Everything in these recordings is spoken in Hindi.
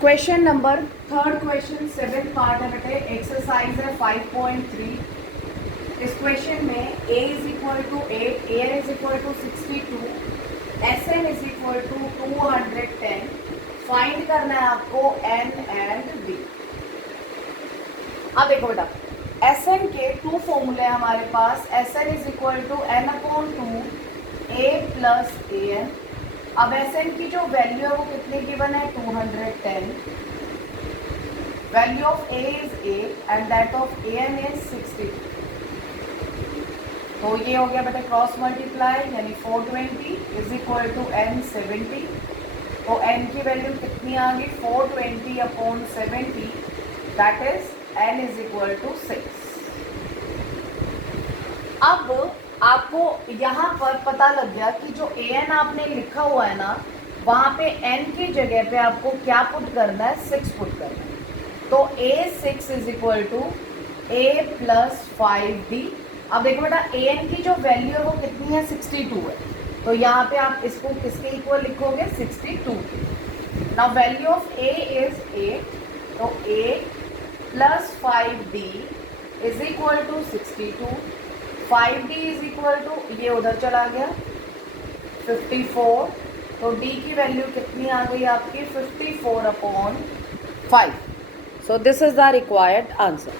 Question number third question 7th part है बेटे, एक्सरसाइज है 5.3। इस क्वेश्चन में a is equal to 8, an is equal to 62, sn is equal to 210। Find करना है आपको n एंड b। अब देखो बेटा, sn के टू फॉर्मूले हमारे पास, sn is equal to n/2 a plus an। अब Sn की जो वैल्यू है वो कितने गिवन है, 210। Value of A is 8 and that of An is 62। तो ये हो गया बेटा क्रॉस मल्टीप्लाई, यानी 420 इज इक्वल टू n 70। तो n की वैल्यू कितनी आ गई, 420 upon 70, that is n is equal to 6। अब आपको यहाँ पर पता लग गया कि जो an आपने लिखा हुआ है ना, वहाँ पे n की जगह पे आपको क्या पुट करना है, 6 पुट करना है। तो a6 is equal to a plus 5b। अब देखो बेटा, an की जो वैल्यू है वो कितनी है, 62 है। तो यहाँ पे आप इसको किसके इक्वल लिखोगे, 62 के। Now value of a is 8, तो a plus 5b is equal to 62। 5d is equal to, ये उधर चला गया, 54। तो d की वैल्यू कितनी आ गई आपकी, 54 upon 5। So this is the required answer.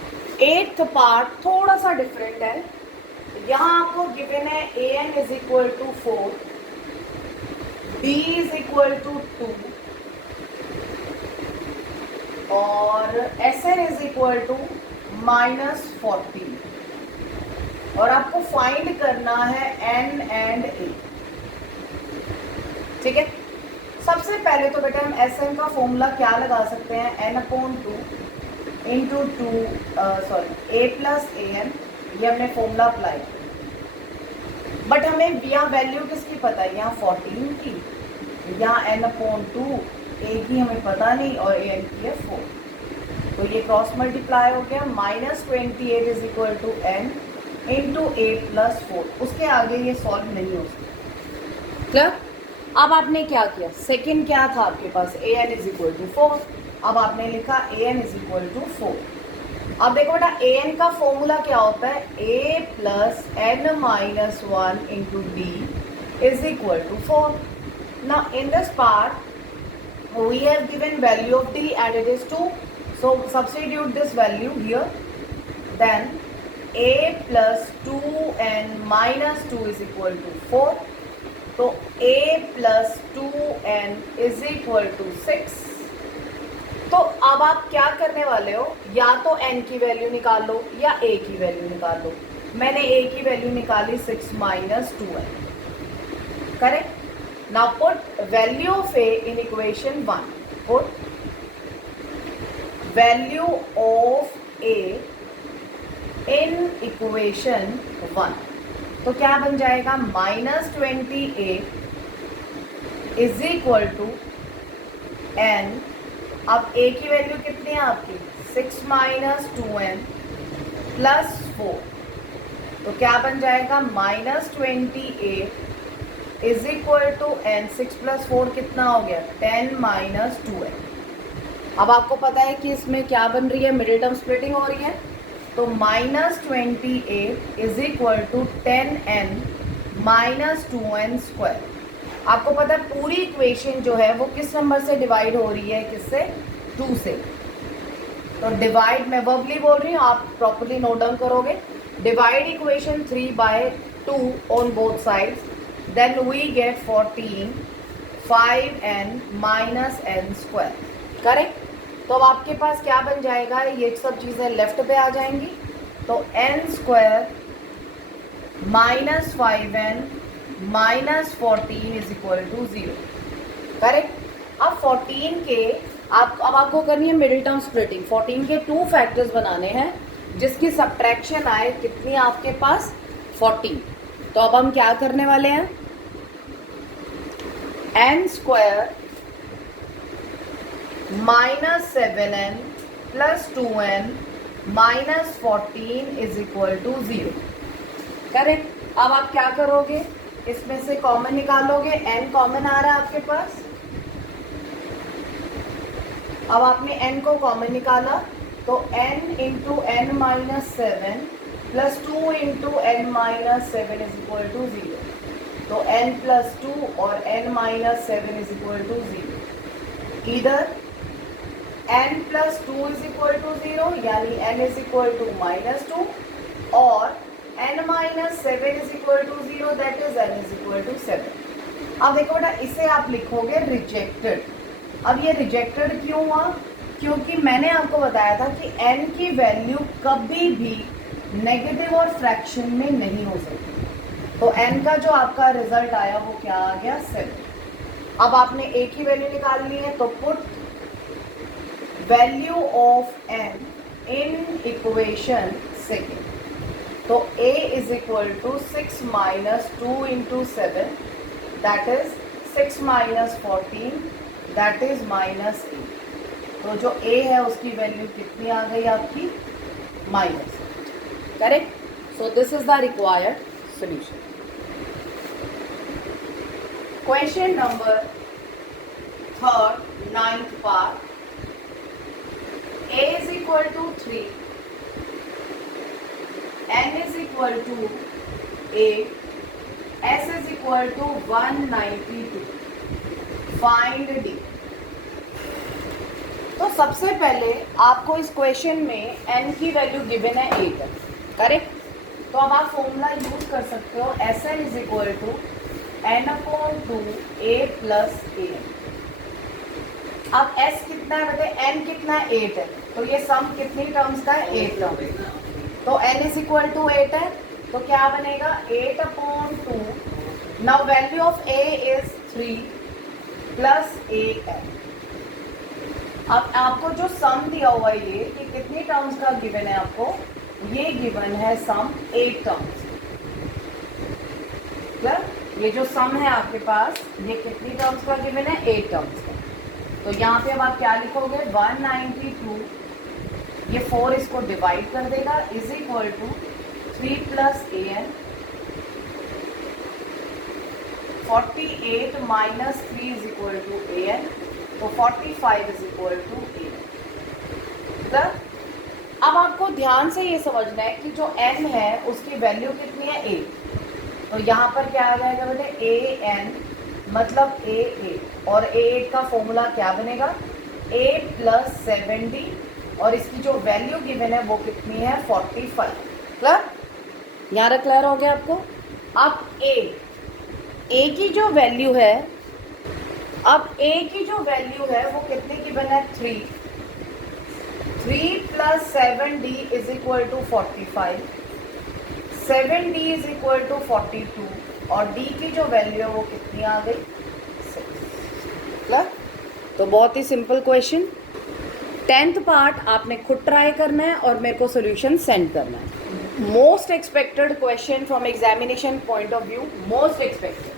8th part थोड़ा सा डिफरेंट है। यहाँ आपको गिवन है an is equal to 4, b is equal to 2 और sn इज इक्वल टू -14, और आपको फाइंड करना है n एंड a। ठीक है, सबसे पहले तो बेटा हम Sn का फॉर्मूला क्या लगा सकते हैं, n/2 into a plus an। ये हमने फॉर्मूला अप्लाई किया, बट हमें यहाँ वैल्यू किसकी पता है, यहाँ 14 की, यहाँ n/2, a की हमें पता नहीं और an की है 4। तो ये क्रॉस मल्टीप्लाई हो गया, -28 is equal to n into a plus 4। उसके आगे ये सॉल्व नहीं हो सकता। क्लियर? अब आपने क्या किया, सेकंड क्या था आपके पास, an इज इक्वल टू 4। अब आपने लिखा an इज इक्वल टू 4। अब देखो बेटा, an का फॉर्मूला क्या होता है, a plus n-1 into d is equal to 4। Now in this part we have given value of d and it is 2, so substitute this value here, then a plus 2n minus 2 is equal to 4। तो a plus 2n is equal to 6। तो अब आप क्या करने वाले हो, या तो n की वैल्यू निकाल लो या a की वैल्यू निकाल लो। मैंने a की वैल्यू निकाली 6 minus 2n। Correct? Now put value of a in equation 1। Put value of a in equation 1। तो क्या बन जाएगा, -28 इज इक्वल टू n। अब a की वैल्यू कितनी है आपकी, 6 माइनस 2n प्लस 4। तो क्या बन जाएगा, -28 is equal to n। 6 plus 4 कितना हो गया, 10 माइनस 2n। अब आपको पता है कि इसमें क्या बन रही है, मिडिल टर्म स्प्लिटिंग हो रही है। तो -28 is equal to 10n minus 2n square. आपको पता है पूरी इक्वेशन जो है वो किस नंबर से डिवाइड हो रही है, किससे, 2 से। तो डिवाइड, मैं वर्बली बोल रही हूँ, आप प्रॉपर्ली नोट डाउन करोगे। Divide equation 3 by 2 on both sides, then we get 14 5n minus n square. Correct? तो अब आपके पास क्या बन जाएगा, ये सब चीज़ें लेफ्ट पे आ जाएंगी। तो n square minus 5n minus 14 is equal to 0। Correct? अब 14 के अब आपको करनी है मिडिल टर्म स्प्लिटिंग। 14 के 2 फैक्टर्स बनाने हैं जिसकी सब्ट्रैक्शन आए कितनी आपके पास, 14। तो अब हम क्या करने वाले हैं, n square minus 7n plus 2n minus 14 is equal to 0। Correct? अब आप क्या करोगे, इसमें से कॉमन निकालोगे, n कॉमन आ रहा है आपके पास, अब आपने n को कॉमन निकाला तो n into n minus 7 plus 2 into n minus 7 is equal to 0। तो n प्लस 2 और n minus 7 is equal to 0। इधर n plus 2 is equal to 0 यानी n is equal to minus 2 और n minus 7 is equal to 0 that is n is equal to 7। अब देखो बेटा इसे आप लिखोगे रिजेक्टेड। अब ये रिजेक्टेड क्यों हुआ? क्योंकि मैंने आपको बताया था कि n की वैल्यू कभी भी नेगेटिव और फ्रैक्शन में नहीं हो सकती। तो n का जो आपका रिजल्ट आया वो क्या आ गया 7। अब आपने a की वैल्यू निकाल ली है तो put value of n in equation second. तो a is equal to 6 minus 2 into 7 that is 6 minus 14 that is minus 8। तो जो a है उसकी वैल्यू कितनी आ गई आपकी minus. Correct. So this is the required solution. Question number 3rd 9th part. a is equal to 3, n is equal to 8, s is equal to 192. Find d। तो सबसे पहले आपको इस क्वेश्चन में n की वैल्यू गिवन है 8 है। करेक्ट। तो अब आप फॉर्मूला यूज कर सकते हो Sn is equal to n upon 2 a plus a। अब s कितना है बेटे? n कितना है 8 है। तो ये सम कितनी टर्म्स का है? 8 टर्म्स। तो n इज इक्वल टू 8 है तो क्या बनेगा 8 upon 2। Now value of a is 3 plus an। अब आपको जो सम दिया हुआ है ये कि कितनी टर्म्स का गिवन है आपको? ये गिवन है सम 8 टर्म्स। क्लियर? ये जो सम है आपके पास ये कितनी टर्म्स का गिवन है? 8 टर्म्स का। तो यहाँ पे अब आप क्या लिखोगे 192, ये 4 इसको डिवाइड कर देगा is equal to 3 plus an। 48 minus 3 is equal to an। तो 45 इज इक्वल टू an। अब आपको ध्यान से ये समझना है कि जो n है उसकी वैल्यू कितनी है 8। तो यहाँ पर क्या आ जाएगा बेटे an मतलब a8 और a8 का फॉर्मूला क्या बनेगा a प्लस 7d और इसकी जो वैल्यू गिवन है वो कितनी है 45। क्लियर? यहाँ तक क्लियर हो गया आपको? अब a की जो वैल्यू है वो कितनी गिवन है 3 plus 7d is equal to 45। 7d is equal to 42 और d की जो वैल्यू है वो कितनी आ गई 6। क्लियर? तो बहुत ही सिंपल क्वेश्चन। 10th पार्ट आपने खुद ट्राई करना है और मेरे को सॉल्यूशन सेंड करना है। Most expected question from examination point of view, most expected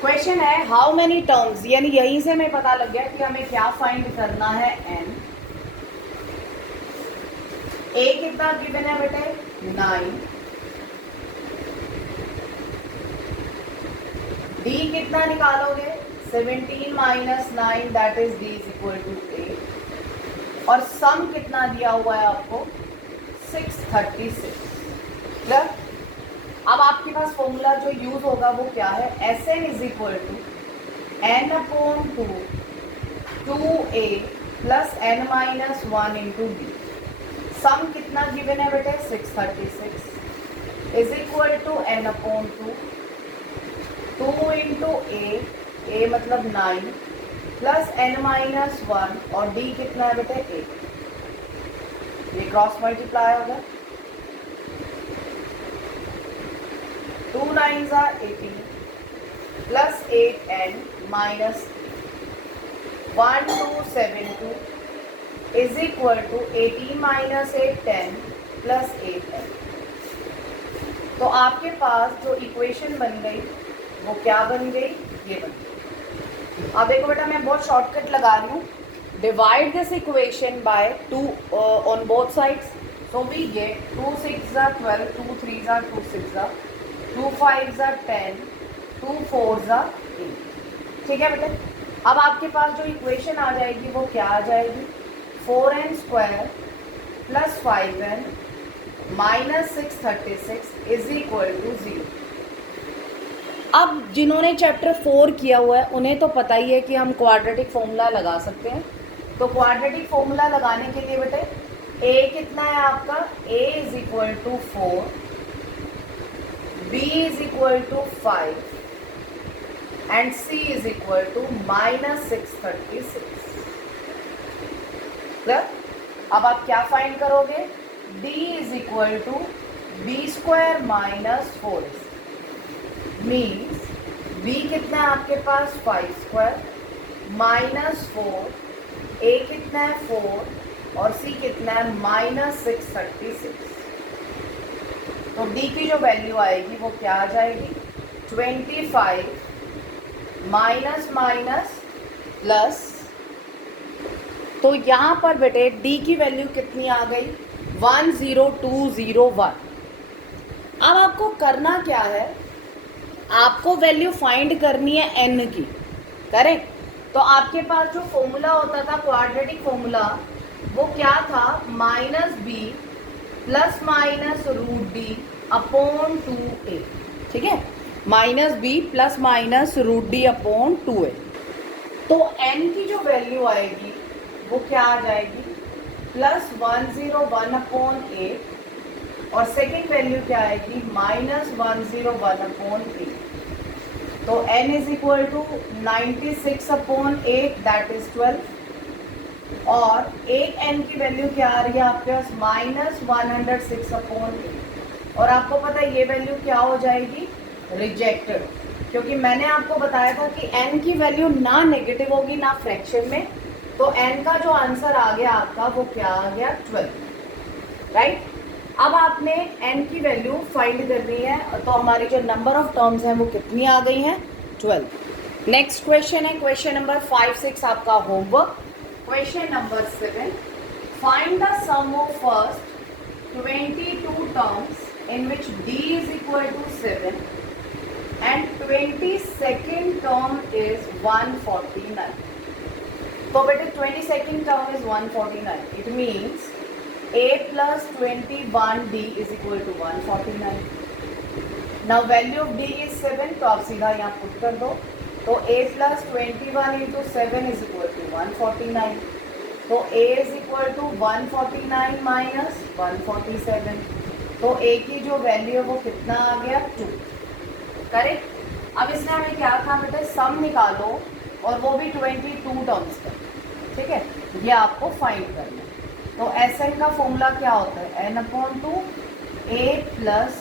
question है हाउ मेनी टर्म्स, यानी यहीं से हमें पता लग गया कि हमें क्या फाइंड करना है n। a कितना गिवन है बेटे 9, d कितना निकालोगे 17 minus 9 that is d is equal to 8 और सम कितना दिया हुआ है आपको 636। क्लियर? अब आपके पास फॉर्मूला जो यूज होगा वो क्या है Sn is equal to n upon 2a plus n minus 1 into d। Sum कितना गिवन है बेटे 636 is equal to n upon 2 into a मतलब 9 प्लस n माइनस 1 और d कितना है बेटे 8। ये क्रॉस मल्टीप्लाई होगा 2 9s are 18 plus 8n minus 1272 is equal to 18 minus 8 10 plus 8n। तो आपके पास जो इक्वेशन बन गई वो क्या बन गई? ये बन गई। अब देखो बेटा मैं बहुत शॉर्टकट लगा रही हूँ। Divide this equation by 2 on both sides. So we get 2 6s are 12, 2 3s are 2 6s are 2 5s are 10, 2 4s are 8। ठीक है बेटे। अब आपके पास जो इक्वेशन आ जाएगी वो क्या आ जाएगी, 4n² plus 5n minus 636 is equal to 0। अब जिन्होंने चैप्टर 4 किया हुआ है उन्हें तो पता ही है कि हम क्वाड्रेटिक फॉर्मूला लगा सकते हैं। तो क्वाड्रेटिक फॉर्मूला लगाने के लिए बेटे a कितना है आपका, a is equal to 4, b is equal to 5 and c is equal to minus 636। अब आप क्या फाइंड करोगे, d is equal to b² minus 4ac means b कितना है आपके पास 5² माइनस 4, a कितना है 4 और c कितना है माइनस 636। तो d की जो वैल्यू आएगी वो क्या आ जाएगी, 25 माइनस माइनस प्लस। तो यहाँ पर बेटे d की वैल्यू कितनी आ गई, 10201। अब आपको करना क्या है, आपको वैल्यू फाइंड करनी है n की, करेक्ट। तो आपके पास जो फॉर्मूला होता था क्वाड्रेटिक फॉर्मूला वो क्या था, -b plus minus √d upon 2a, ठीक है, -b plus minus √d upon 2a। तो n की जो वैल्यू आएगी वो क्या आ जाएगी, +101 अपॉन 8 और सेकेंड वैल्यू क्या आएगी, -101 अपॉन 8। तो n is equal to 96 upon 8 that is 12 और एक n की वैल्यू क्या आ रही है आपके पास, -106 अपॉन 8। और आपको पता है ये वैल्यू क्या हो जाएगी, रिजेक्टेड, क्योंकि मैंने आपको बताया था कि n की वैल्यू ना नेगेटिव होगी ना फ्रैक्शन में। तो n का जो आंसर आ गया आपका वो क्या आ गया, 12, राइट। अब आपने n की वैल्यू फाइंड करनी है, तो हमारी जो नंबर ऑफ टर्म्स हैं वो कितनी आ गई हैं, 12। नेक्स्ट क्वेश्चन है क्वेश्चन नंबर 5, 6 आपका homework. Question number 7, find the sum of first 22 terms in which d is equal to 7 and 22nd term is 149। तो बेटे 22nd term is 149, it means a plus 21d is equal to 149. Now value of d is 7, तो आप सीधा यहाँ पुट कर दो। तो a plus 21 into 7 is equal to 149. तो a is equal to 149 minus 147. तो a की जो वैल्यू है वो कितना आ गया, 2, करेक्ट। अब इसमें हमें क्या था बेटे, सम निकालो और वो भी 22 टर्म्स का, ठीक है, ये आपको फाइंड करना है। तो Sn का फॉर्मूला क्या होता है, n/2 a प्लस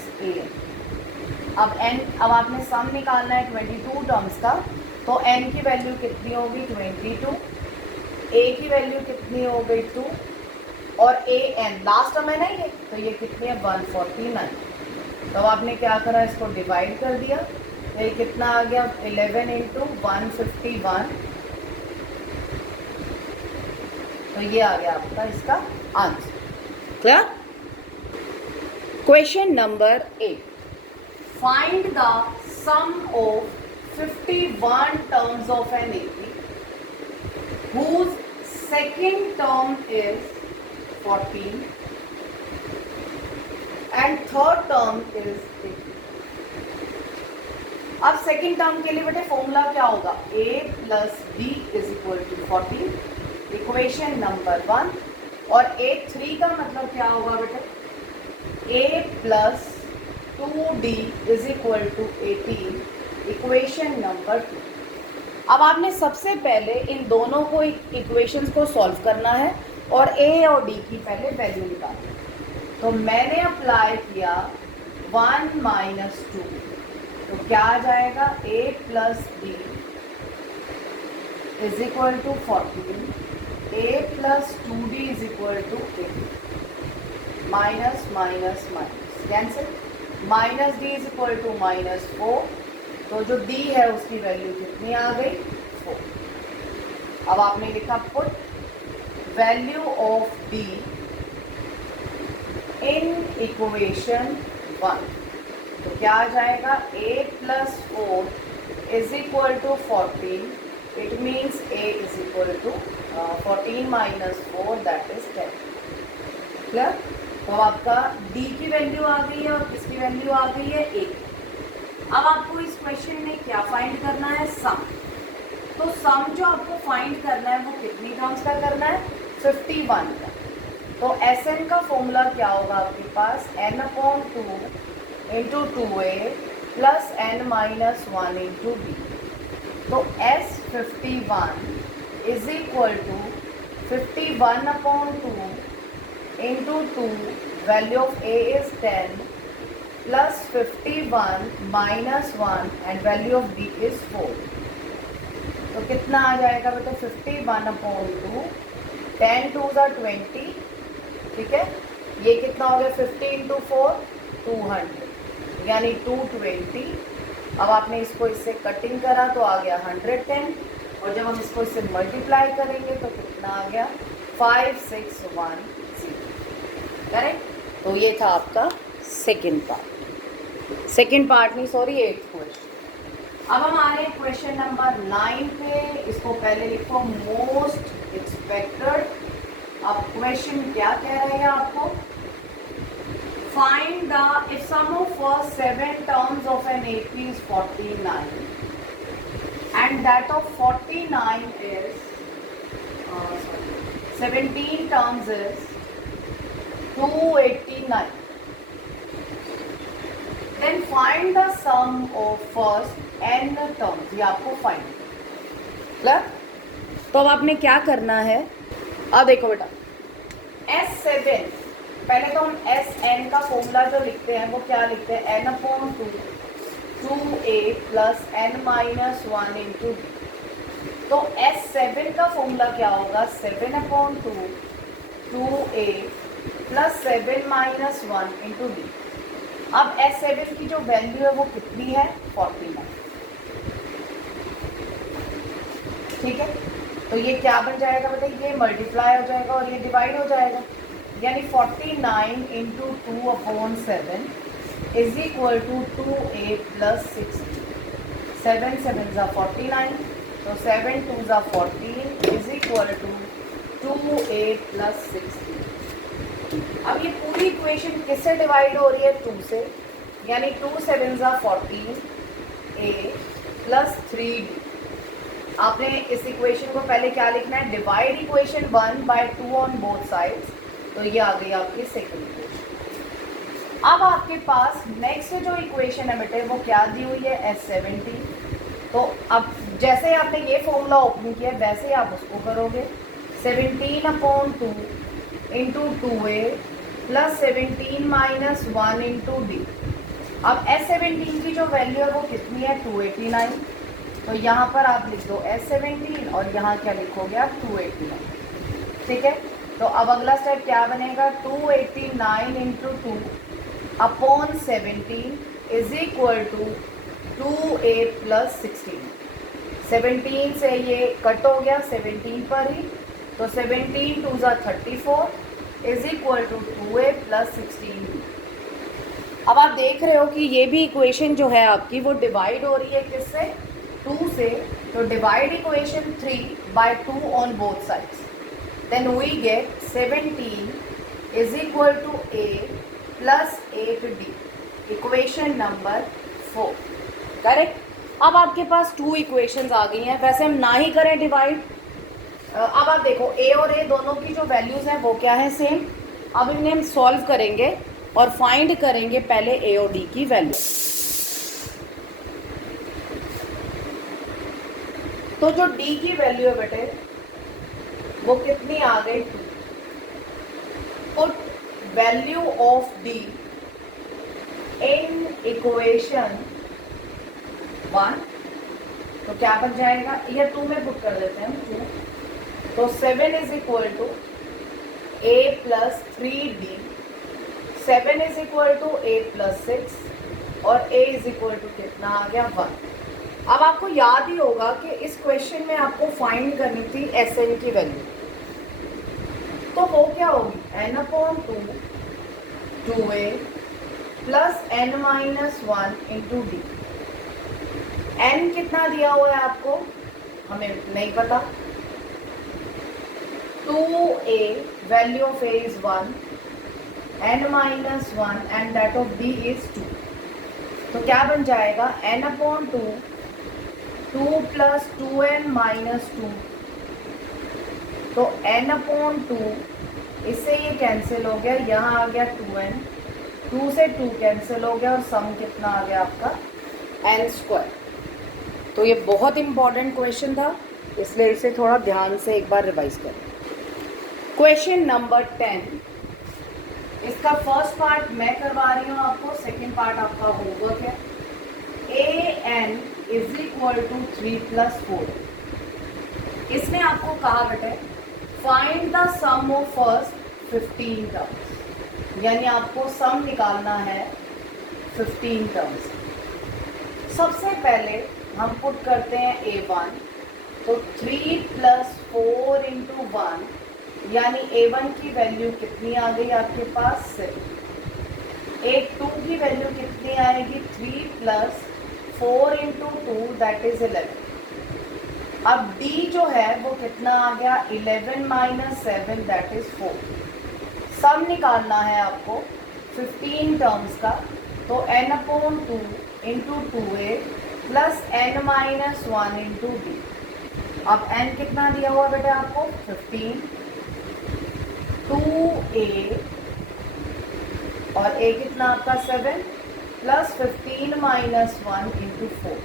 an। अब आपने सम निकालना है 22 टर्म्स का, तो n की वैल्यू कितनी होगी, 22, a की वैल्यू कितनी हो गई, 2 और an लास्ट टर्म है ना ये, तो ये कितनी है, 149। तो अब आपने क्या करा, इसको डिवाइड कर दिया, तो ये कितना आ गया, 11 × 151। तो ये आ गया आपका इसका answer, clear. Question number 8, find the sum of 51 terms of an AP whose second term is 14 and third term is 80। अब सेकेंड टर्म के लिए बेटे फॉर्मूला क्या होगा, a plus b is equal to 14, equation number 1। और a3 का मतलब क्या होगा बेटे, a plus 2d is equal to 18, equation number 2। अब आपने सबसे पहले इन दोनों को इक्वेशंस को सॉल्व करना है और a और d की पहले वैल्यू निकालनी है। तो मैंने अप्लाई किया 1 - 2, तो क्या आ जाएगा, a plus b is equal to 14, a plus 2d is equal to 8, minus minus minus cancel, minus d is equal to -4। तो जो d है उसकी वैल्यू कितनी आ गई, 4। अब आपने लिखा put value of d in equation 1, तो क्या आ जाएगा, a plus 4 is equal to 14. It means A is equal to 14 minus 4, that is 10. Clear? तो आपका D की वैल्यू आ गई है और किसकी वैल्यू आ गई है? A। अब आपको इस क्वेश्चन में क्या फाइंड करना है? सम। तो सम जो आपको फाइंड करना है वो कितनी टर्म्स का करना है? 51 का। तो Sn का फॉर्मूला क्या होगा आपके पास? n/2 into 2a plus n minus 1 into b। तो S51 is equal to 51/2 into 2, value of a is 10 plus 51 minus 1 and value of b is 4। तो कितना आ जाएगा बेटा? 51/2, 10 2s are 20, ठीक है। ये कितना हो गया? 50 इंटू 4 200, यानी 220। अब आपने इसको इससे कटिंग करा तो आ गया 110, और जब हम इसको इससे मल्टीप्लाई करेंगे तो कितना आ गया? 5610। करेक्ट? तो ये था आपका सेकंड पार्ट। सेकंड पार्ट नहीं, सॉरी, 8th क्वेश्चन। अब हम आ रहे हैं क्वेश्चन नंबर 9 पे। इसको पहले लिखो मोस्ट एक्सपेक्टेड। अब क्वेश्चन क्या कह रहा है आपको? Find the if sum of first 7 terms of an AP is 49 and that of 49 is 17 terms is 289. Then find the sum of first n terms. ये आपको find क्लियर? तो अब आपने क्या करना है? अब देखो बेटा, S7, पहले तो हम Sn का फॉर्मूला जो लिखते हैं वो क्या लिखते हैं? n/2 2a plus n minus 1 into b। तो S7 का फॉर्मूला क्या होगा? 7/2 2a plus 7 minus 1 into b। अब S7 की जो वैल्यू है वो कितनी है? 49। ठीक है, तो ये क्या बन जाएगा बेटा? ये मल्टीप्लाई हो जाएगा और ये डिवाइड हो जाएगा, यानी 49 into 2/7 is equal to 2a plus 60। 7 7 49, तो 7 2 14 is equal to 2a plus 60। अब ये पूरी इक्वेशन किससे डिवाइड हो रही है? 2 से, यानी 2 7 14 a प्लस 3b। आपने इस इक्वेशन को पहले क्या लिखना है? Divide equation 1/2 on both sides. तो ये आ गई आपकी सेकंड इक्वेशन। अब आपके पास नेक्स्ट जो इक्वेशन है बेटे वो क्या दी हुई है? S17। तो अब जैसे आपने ये फॉर्मूला ओपन किया वैसे ही आप उसको करोगे। 17/2 into 2a plus 17 minus 1 into d। अब S17 की जो वैल्यू है वो कितनी है? 289। तो यहाँ पर आप लिख दो S17 और यहाँ क्या लिखोगे आप? 289। ठीक है, तो अब अगला स्टेप क्या बनेगा? 289 into 2 upon 17 is equal to 2a plus 16। 17 से ये कट हो गया 17 पर ही, तो 17 2 34 is equal to 2a plus 16। अब आप देख रहे हो कि ये भी इक्वेशन जो है आपकी वो डिवाइड हो रही है किससे? 2 से। तो divide equation 3/2 on both sides. Then we get 17 is equal to a plus 8d, equation number 4। Correct? अब आपके पास 2 इक्वेशंस आ गई हैं। वैसे हम ना ही करें डिवाइड। अब आप देखो a और a दोनों की जो वैल्यूज़ हैं वो क्या है? सेम। अब इन्हें हम सॉल्व करेंगे और फाइंड करेंगे पहले a और d की वैल्यू। तो जो d की वैल्यू है बेटे वो कितनी आ गई? 2। Put value of d in equation 1। तो क्या बन जाएगा? ये 2 में पुट कर देते हैं हम 2। तो 7 is equal to a plus 3d। 7 is equal to a plus 6 और a इज इक्वल टू कितना आ गया? 1। अब आपको याद ही होगा कि इस क्वेश्चन में आपको फाइंड करनी थी Sn की वैल्यू। तो वो क्या होगी? n/2 2a plus n minus 1 into d। n कितना दिया हुआ है आपको, हमें नहीं पता। 2a value of a is 1, n minus 1 and that of b is 2। तो क्या बन जाएगा, n/2 2 प्लस 2n माइनस 2। तो n/2 इससे ये कैंसिल हो गया, यहाँ आ गया 2n, 2 से 2 कैंसिल हो गया और सम कितना आ गया आपका n²। तो ये बहुत इंपॉर्टेंट क्वेश्चन था, इसलिए इसे थोड़ा ध्यान से एक बार रिवाइज करें। क्वेश्चन नंबर 10, इसका फर्स्ट पार्ट मैं करवा रही हूँ आपको, सेकेंड पार्ट आपका होमवर्क है। an is equal to 3 plus 4। इसने आपको कहा बेटे find the sum of first 15 terms, यानी आपको सम निकालना है 15 टर्म्स। सबसे पहले हम पुट करते हैं a1, तो 3 प्लस 4 इंटू 1, यानी a1 की वैल्यू कितनी आ गई आपके पास 7। a2 की वैल्यू कितनी आएगी 3 प्लस 4 इंटू 2 दैट इज 11। अब d जो है वो कितना आ गया 11 माइनस 7 दैट इज 4। सम निकालना है आपको 15 टर्म्स का, तो n/2 into 2a plus n minus 1 into b। अब n कितना दिया हुआ बेटा आपको 15, 2a और a कितना आपका 7 प्लस 15 माइनस 1 इंटू 4,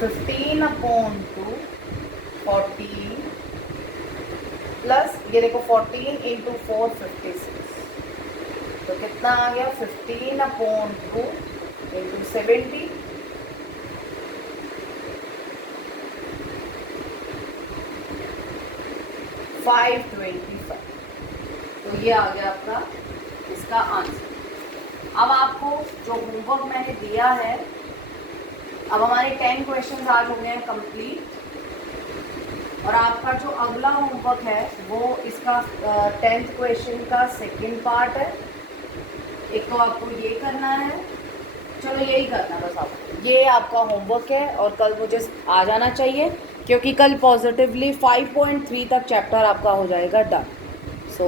15/2 14 प्लस ये देखो 14 इंटू 4 56। तो कितना आ गया 15/2 इंटू 70, 525। तो ये आ गया आपका इसका आंसर। अब आपको जो होमवर्क मैंने दिया है, अब हमारे 10 क्वेश्चंस आज हो गए हैं कंप्लीट, और आपका जो अगला होमवर्क है वो इसका 10th क्वेश्चन का सेकंड पार्ट है। एक तो आपको ये करना है, चलो यही करना है बस आपको, ये आपका होमवर्क है और कल मुझे आ जाना चाहिए, क्योंकि कल पॉजिटिवली 5.3 तक चैप्टर आपका हो जाएगा डन। सो